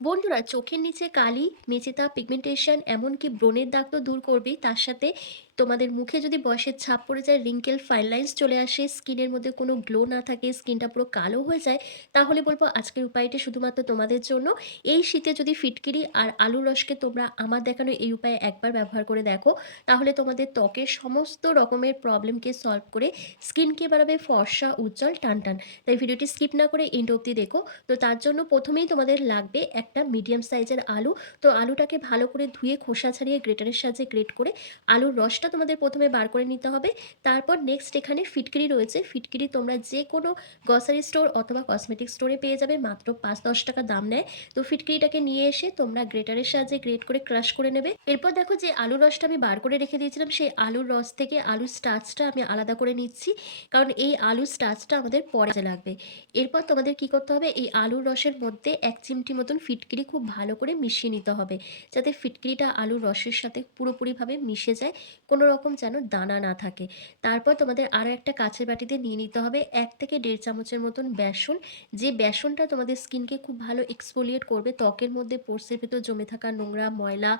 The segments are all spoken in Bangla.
বন্ধুরা চোখের নিচে কালি, মেচেতা, পিগমেন্টেশন এমনকি ব্রণের দাগ তো দূর করবে তার সাথে তোমাদের মুখে যদি বয়সের ছাপ পড়ে যায়, রিঙ্কেল fine lines চলে আসে, স্কিনের মধ্যে কোনো গ্লো না থাকে, স্কিনটা পুরো কালো হয়ে যায়, তাহলে বলব আজকের উপায়টি শুধুমাত্র তোমাদের জন্য। এই শীতে যদি ফিটকিরি আর আলুর রসকে তোমরা আমার দেখানো এই উপায়ে একবার ব্যবহার করে দেখো, তাহলে তোমাদের ত্বকের সমস্ত রকমের প্রবলেমকে সলভ করে স্কিনকে বানাবে ফর্সা, উজ্জ্বল, টানটান। তাই ভিডিওটি স্কিপ না করে এন্ড অবধি দেখো। তো তার জন্য প্রথমেই তোমাদের লাগবে একটা মিডিয়াম সাইজের আলু। তো আলুটাকে ভালো করে ধুয়ে খোসা ছাড়িয়ে গ্রেটারের সাহায্যে গ্রেট করে আলুর রসটা তোমাদের প্রথমে বার করে নিতে হবে। তারপর নেক্সট এখানে ফিটকিরি রয়েছে। ফিটকিরি তোমরা যে কোনো গ্রসারি স্টোর অথবা কসমেটিক স্টোরে পেয়ে যাবে। মাত্র ৫-১০ টাকা দাম নেয়। তো ফিটকিরিটাকে নিয়ে এসে তোমরা গ্রেটারের সাহায্যে গ্রেট করে ক্রাশ করে নেবে। এরপর দেখো যে আলুর রসটা আমি বার করে রেখে দিয়েছিলাম, সেই আলুর রস থেকে আলুর স্টার্চটা আমি আলাদা করে নিচ্ছি। কারণ এই আলুর স্টার্চটা আমাদের পরে লাগবে। এরপর তোমাদের কি করতে হবে, এই আলুর রসের মধ্যে এক চিমটি মতন ফিটকিরি খুব ভালো করে মিশিয়ে নিতে হবে। যাতে ফিটকিরিটা আলুর রসের সাথে পুরোপুরিভাবে মিশে যায়, কোনো রকম যেন দানা না থাকে। তারপর তোমাদের আরও একটা কাঁচের বাটিতে নিয়ে নিতে হবে এক থেকে দেড় চামচের মতন বেসন। যে বেসনটা তোমাদের স্কিনকে খুব ভালো এক্সফোলিয়েট করবে, ত্বকের মধ্যে পোরসের ভেতর জমে থাকা নোংরা, ময়লা,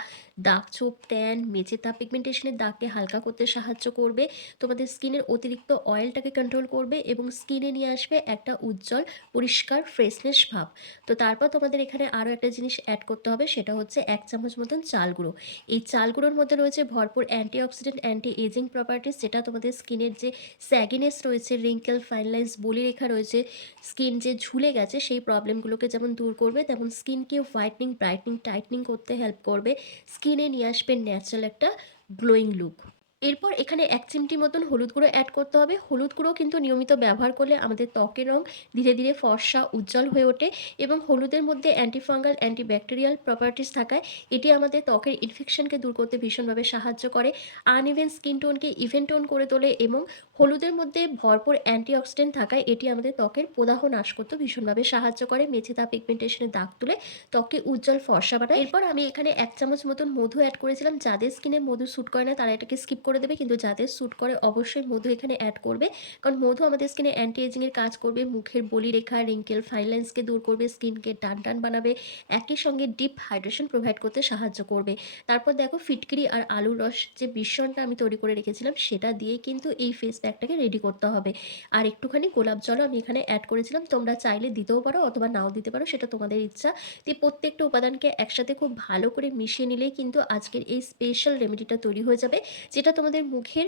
দাগ চোপ ট্যান, মেচেতা, পিগমেন্টেশনের দাগকে হালকা করতে সাহায্য করবে। তোমাদের স্কিনের অতিরিক্ত অয়েলটাকে কন্ট্রোল করবে এবং স্কিনে নিয়ে আসবে একটা উজ্জ্বল, পরিষ্কার ফ্রেশনেস ভাব। তো তারপর তোমাদের এখানে আরও একটা জিনিস অ্যাড করতে হবে, সেটা হচ্ছে এক চামচ মতন চাল গুঁড়ো। এই চাল গুঁড়োর মধ্যে রয়েছে ভরপুর অ্যান্টিঅক্সিডেন্ট, অ্যান্টি এজিং প্রপার্টিস যেটা তোমাদের স্কিনের যে স্যাগিনেস রয়েছে, রিঙ্কেল ফাইন বলি রেখা রয়েছে, স্কিন যে ঝুলে গেছে সেই প্রবলেমগুলোকে যেমন দূর করবে, তেমন স্কিনকে হোয়াইটনিং ব্রাইটনিং টাইটনিং করতে হেল্প করবে। স্কিনে নিয়ে আসবে ন্যাচারাল একটা গ্লোয়িং লুক। এরপর এখানে এক চিমটি মতন হলুদ গুঁড়ো অ্যাড করতে হবে। হলুদ গুঁড়ো কিন্তু নিয়মিত ব্যবহার করলে আমাদের ত্বকের রং ধীরে, ধীরে ফর্সা, উজ্জ্বল হয়ে ওঠে এবং হলুদের মধ্যে anti fungal, anti bacterial properties থাকায় এটি আমাদের ত্বকের ইনফেকশনকে দূর করতে ভীষণভাবে সাহায্য করে। আনইভেন স্কিন টোনকে ইভেন টোন করে তোলে এবং হলুদের মধ্যে ভরপুর অ্যান্টিঅক্সিডেন্ট থাকায় এটি আমাদের ত্বকের প্রদাহ নাশ করতে ভীষণভাবে সাহায্য করে। মেচেদা, পিগমেন্টেশনের দাগ তুলে ত্বককে উজ্জ্বল ফর্সা বানায়। এরপর আমি এখানে এক চামচ মতন মধু অ্যাড করেছিলাম। যাদের স্কিনে মধু স্যুট করে না তারা এটাকে স্কিপ করে দেবে, কিন্তু যাদের স্যুট করে অবশ্যই মধু এখানে অ্যাড করবে। কারণ মধু আমাদের স্কিনে অ্যান্টি এজিং এর কাজ করবে, মুখের বলিরেখা, wrinkle, ফাইন লাইনসকে দূর করবে, স্কিনকে টানটান বানাবে, একই সঙ্গে ডিপ হাইড্রেশন প্রোভাইড করতে সাহায্য করবে। তারপর দেখো ফিটকিরি আর আলুর রস যে মিশ্রণটা আমি তৈরি করে রেখেছিলাম, সেটা দিয়েই কিন্তু এই ফেস প্যাকটাকে রেডি করতে হবে। আর একটুখানি গোলাপ জলও আমি এখানে অ্যাড করেছিলাম। তোমরা চাইলে দিতেও পারো অথবা নাও দিতে পারো, সেটা তোমাদের ইচ্ছা। তো প্রত্যেকটা উপাদানকে একসাথে খুব ভালো করে মিশিয়ে নিলেই কিন্তু আজকের এই স্পেশাল রেমেডিটা তৈরি হয়ে যাবে, যেটা তোমাদের মুখের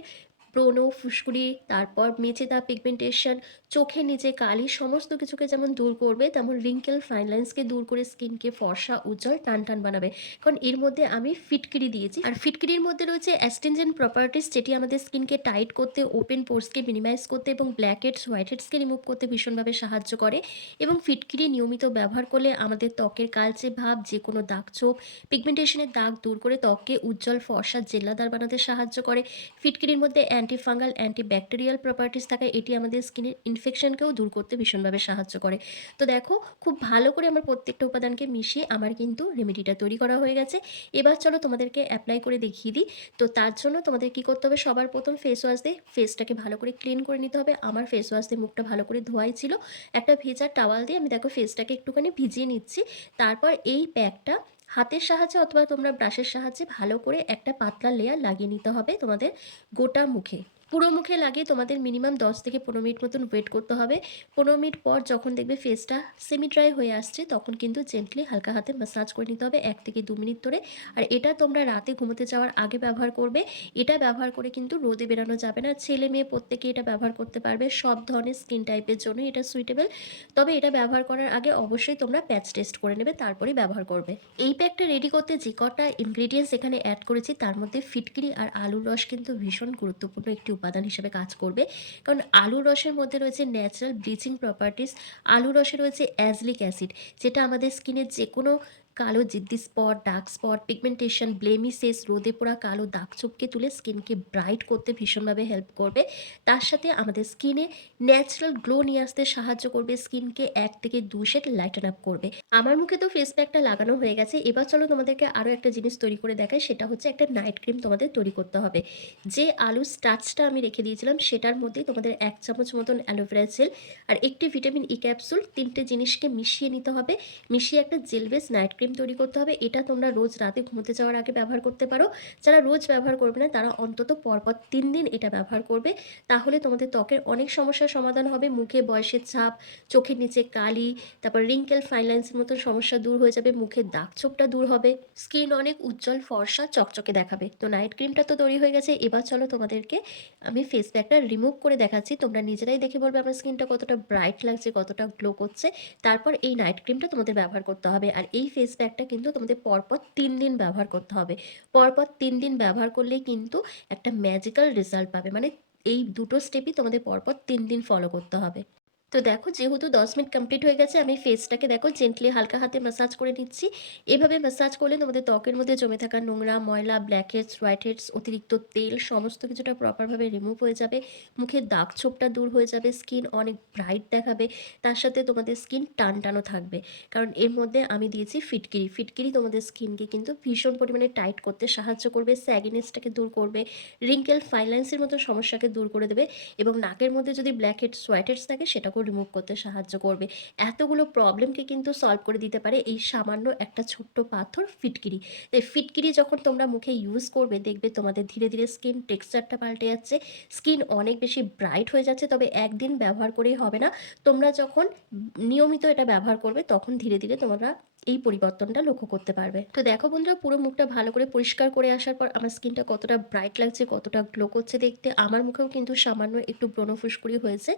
ব্রণ, ফুসকুড়ি, তারপর মেচেদা, পিগমেন্টেশন, চোখের নিচে কালি সমস্ত কিছুকে যেমন দূর করবে, তেমন রিঙ্কেল ফাইন লাইনসকে দূর করে স্কিনকে ফর্সা, উজ্জ্বল, টান টান বানাবে। কারণ এর মধ্যে আমি ফিটকিরি দিয়েছি। আর ফিটকিরির মধ্যে রয়েছে অ্যাস্টেনজেন্ট প্রপার্টিস যেটি আমাদের স্কিনকে টাইট করতে, ওপেন পোর্সকে মিনিমাইজ করতে এবং ব্ল্যাক হেডস, হোয়াইট হেডসকে রিমুভ করতে ভীষণভাবে সাহায্য করে এবং ফিটকিরি নিয়মিত ব্যবহার করলে আমাদের ত্বকের কালচে ভাব, যেকোনো দাগ-ছোপ, পিগমেন্টেশনের দাগ দূর করে ত্বককে উজ্জ্বল, ফর্সা, জেল্লাদার বানাতে সাহায্য করে। ফিটকিরির মধ্যে anti fungal, anti bacterial properties থাকায় এটি আমাদের স্কিনের ইনফেকশনকেও দূর করতে ভীষণভাবে সাহায্য করে। তো দেখো খুব ভালো করে আমার প্রত্যেকটা উপাদানকে মিশিয়ে আমার কিন্তু রেমেডিটা তৈরি করা হয়ে গেছে। এবার চলো তোমাদেরকে অ্যাপ্লাই করে দেখিয়ে দিই। তো তার জন্য তোমাদের কি করতে হবে, সবার প্রথম ফেস ওয়াশ দিয়ে ফেসটাকে ভালো করে ক্লিন করে নিতে হবে। আমার ফেস ওয়াশ দিয়ে মুখটা ভালো করে ধোয়াই ছিল। একটা ভেজা টাওয়াল দিয়ে আমি দেখো ফেসটাকে একটুখানি ভিজিয়ে নিচ্ছি। তারপর এই প্যাকটা হাতের সাহায্যে অথবা তোমরা ব্রাশের সাহায্যে ভালো করে একটা পাতলা লেয়ার লাগিয়ে নিতে হবে তোমাদের গোটা মুখে। পুরো মুখে লাগিয়ে তোমাদের মিনিমাম ১০ থেকে ১৫ মিনিট মতন ওয়েট করতে হবে। ১৫ মিনিট পর যখন দেখবে ফেসটা সেমি ড্রাই হয়ে আসছে, তখন কিন্তু জেন্টলি হালকা হাতে ম্যাসাজ করে নিতে হবে এক থেকে দু মিনিট ধরে। আর এটা তোমরা রাতে ঘুমোতে যাওয়ার আগে ব্যবহার করবে। এটা ব্যবহার করে কিন্তু রোদে বেরানো যাবে না। ছেলে-মেয়ে প্রত্যেকে এটা ব্যবহার করতে পারবে। সব ধরনের স্কিন টাইপের জন্যই এটা সুইটেবল। তবে এটা ব্যবহার করার আগে অবশ্যই তোমরা প্যাচ টেস্ট করে নেবে, তারপরে ব্যবহার করবে। এই প্যাকটা রেডি করতে যে কটা ইনগ্রিডিয়েন্টস এখানে অ্যাড করেছি, তার মধ্যে ফিটকিরি আর আলুর রস কিন্তু ভীষণ গুরুত্বপূর্ণ একটি উপাদান হিসেবে কাজ করবে। কারণ আলু রসের মধ্যে রয়েছে ন্যাচারাল ব্লিচিং প্রপার্টিস। আলু রসে রয়েছে অ্যাজলিক অ্যাসিড, যেটা আমাদের স্কিনের যেকোনো কালো জিদ্দি spot, dark spot, pigmentation, blemishes, রোদে পোড়া কালো দাগ-ছোপকে তুলে স্কিনকে ব্রাইট করতে ভীষণভাবে হেল্প করবে। তার সাথে আমাদের স্কিনে ন্যাচারাল গ্লো নিয়ে আসতে সাহায্য করবে। স্কিনকে এক থেকে দু শেড লাইটেন আপ করবে। আমার মুখে তো ফেস প্যাকটা লাগানো হয়ে গেছে। এবার চলো তোমাদেরকে আরও একটা জিনিস তৈরি করে দেখাই, সেটা হচ্ছে একটা নাইট ক্রিম তোমাদের তৈরি করতে হবে। যে আলুর স্টার্চটা আমি রেখে দিয়েছিলাম, সেটার মধ্যেই তোমাদের এক চামচ মতন অ্যালোভেরা জেল আর একটি ভিটামিন ই ক্যাপসুল, তিনটে জিনিসকে মিশিয়ে নিতে হবে। মিশিয়ে একটা জেল বেস নাইট ক্রিম তৈরি করতে হবে। এটা তোমরা রোজ রাতে ঘুমোতে যাওয়ার আগে ব্যবহার করতে পারো। যারা রোজ ব্যবহার করবে না, তারা অন্তত পরপর তিন দিন এটা ব্যবহার করবে। তাহলে তোমাদের ত্বকের অনেক সমস্যার সমাধান হবে। মুখে বয়সের ছাপ, চোখের নিচে কালি, তারপর রিঙ্কেল ফাইলাইন্সের মতো সমস্যা দূর হয়ে যাবে। মুখের দাগ ছোপটা দূর হবে। স্কিন অনেক উজ্জ্বল, ফর্সা, চকচকে দেখাবে। তো নাইট ক্রিমটা তো তৈরি হয়ে গেছে। এবার চলো তোমাদেরকে আমি ফেস প্যাকটা রিমুভ করে দেখাচ্ছি। তোমরা নিজেরাই দেখে বলবে আমার স্কিনটা কতটা ব্রাইট লাগছে, কতটা গ্লো করছে। তারপর এই নাইট ক্রিমটা তোমাদের ব্যবহার করতে হবে। আর এই ফেস প্যাকটা কিন্তু তোমাদের পরপর তিন দিন ব্যবহার করতে হবে। পরপর তিন দিন ব্যবহার করলেই কিন্তু একটা ম্যাজিক্যাল রেজাল্ট পাবে। মানে এই দুটো স্টেপই তোমাদের পরপর তিন দিন ফলো করতে হবে। তো দেখো যেহেতু দশ মিনিট কমপ্লিট হয়ে গেছে, আমি ফেসটাকে দেখো জেন্টলি হালকা হাতে ম্যাসাজ করে নিচ্ছি। এভাবে ম্যাসাজ করলে তোমাদের ত্বকের মধ্যে জমে থাকা নোংরা, ময়লা ব্ল্যাক হেডস হোয়াইট হেডস অতিরিক্ত তেল সমস্ত কিছুটা প্রপারভাবে রিমুভ হয়ে যাবে। মুখের দাগ ছোপটা দূর হয়ে যাবে স্কিন অনেক ব্রাইট দেখাবে, তার সাথে তোমাদের স্কিন টান টানও থাকবে। কারণ এর মধ্যে আমি দিয়েছি ফিটকিরি। ফিটকিরি তোমাদের স্কিনকে কিন্তু ভীষণ পরিমাণে টাইট করতে সাহায্য করবে স্যাগিনেসটাকে দূর করবে রিঙ্কেল ফাইলাইন্সের মতো সমস্যাকে দূর করে দেবে এবং নাকের মধ্যে যদি ব্ল্যাক হেডস হোয়াইট হেডস থাকে, সেটাকেও রিমুভ করতে সাহায্য করবে। এতগুলো প্রবলেমকে কিন্তু সলভ করে দিতে পারে এই সামান্য একটা ছোট্ট পাথর ফিটকিরি। এই ফিটকিরি যখন তোমরা মুখে ইউজ করবে, দেখবে তোমাদের ধীরে ধীরে স্কিন টেক্সচারটা পাল্টে যাচ্ছে। স্কিন অনেক বেশি ব্রাইট হয়ে যাচ্ছে, তবে একদিন ব্যবহার করেই হবে না। তোমরা যখন নিয়মিত এটা ব্যবহার করবে, তখন ধীরে ধীরে তোমরা এই পরিবর্তনটা লক্ষ্য করতে পারবে। তো দেখো বন্ধুরা, পুরো মুখটা ভালো করে পরিষ্কার করে আসার পর আমার স্কিনটা কতটা ব্রাইট লাগছে, কতটা গ্লো করছে দেখতে, আমার মুখেও কিন্তু সামান্য একটু ব্রণ ফুসকুড়ি হয়েছে।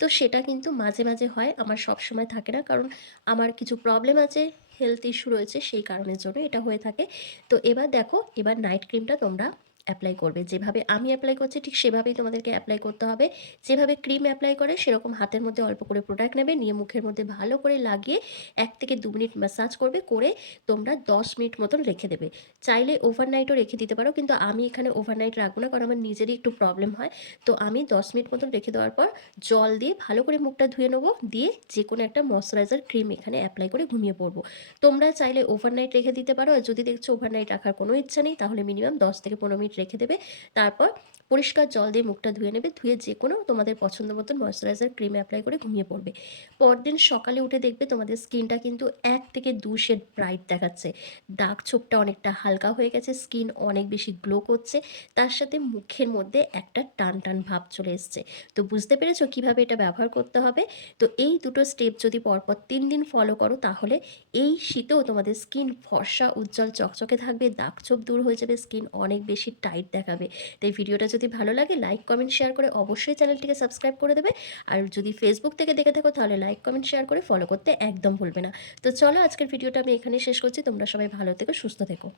তো সেটা কিন্তু মাঝে মাঝে হয়, আমার সব সময় থাকে না, কারণ আমার কিছু প্রবলেম আছে হেলথ ইস্যু রয়েছে সেই কারণের জন্য এটা হয়ে থাকে। তো এবার দেখো, এবার নাইট ক্রিমটা তোমরা অ্যাপ্লাই করবে। যেভাবে আমি অ্যাপ্লাই করছি, ঠিক সেভাবেই তোমাদেরকে অ্যাপ্লাই করতে হবে। যেভাবে ক্রিম অ্যাপ্লাই করে, সেরকম হাতের মধ্যে অল্প করে প্রোডাক্ট নেবে, নিয়ে মুখের মধ্যে ভালো করে লাগিয়ে এক থেকে দু মিনিট ম্যাসাজ করবে, করে তোমরা দশ মিনিট মতন রেখে দেবে। চাইলে ওভারনাইটও রেখে দিতে পারো, কিন্তু আমি এখানে ওভারনাইট রাখব না, কারণ আমার নিজেরই একটু প্রবলেম হয়। তো আমি দশ মিনিট মতন রেখে দেওয়ার পর জল দিয়ে ভালো করে মুখটা ধুয়ে নেব, দিয়ে যে কোনো একটা ময়শ্চারাইজার ক্রিম এখানে অ্যাপ্লাই করে ঘুমিয়ে পড়ব। তোমরা চাইলে ওভারনাইট রেখে দিতে পারো, আর যদি দেখছ ওভারনাইট রাখার কোনো ইচ্ছা নেই, তাহলে মিনিমাম দশ থেকে পনেরো মিনিট রেখে দেবে। তারপর পরিষ্কার জল দিয়ে মুখটা ধুয়ে নেবে, ধুয়ে যে কোনো তোমাদের পছন্দ মতন ময়শ্চারাইজার ক্রিম অ্যাপ্লাই করে ঘুমিয়ে পড়বে। পরদিন সকালে উঠে দেখবে তোমাদের স্কিনটা কিন্তু এক থেকে দু শেড ব্রাইট দেখাচ্ছে। দাগ ছোপটা অনেকটা হালকা হয়ে গেছে স্কিন অনেক বেশি গ্লো করছে, তার সাথে মুখের মধ্যে একটা টান টান ভাব চলে এসছে। তো বুঝতে পেরেছ কীভাবে এটা ব্যবহার করতে হবে? তো এই দুটো স্টেপ যদি পরপর তিন দিন ফলো করো, তাহলে এই শীতেও তোমাদের স্কিন ফর্সা, উজ্জ্বল, চকচকে থাকবে, দাগ ছোপ দূর হয়ে যাবে স্কিন অনেক বেশি টাইট দেখাবে। তো এই ভিডিওটা যদি ভালো লাগে লাইক কমেন্ট শেয়ার করে অবশ্যই চ্যানেলটিকে সাবস্ক্রাইব করে দেবে। আর যদি ফেসবুক থেকে দেখে থাকো, তাহলে লাইক কমেন্ট শেয়ার করে ফলো করতে একদম ভুলবে না। তো চলো, আজকের ভিডিওটা আমি এখানে শেষ করছি। তোমরা সবাই ভালো থেকো, সুস্থ থেকো।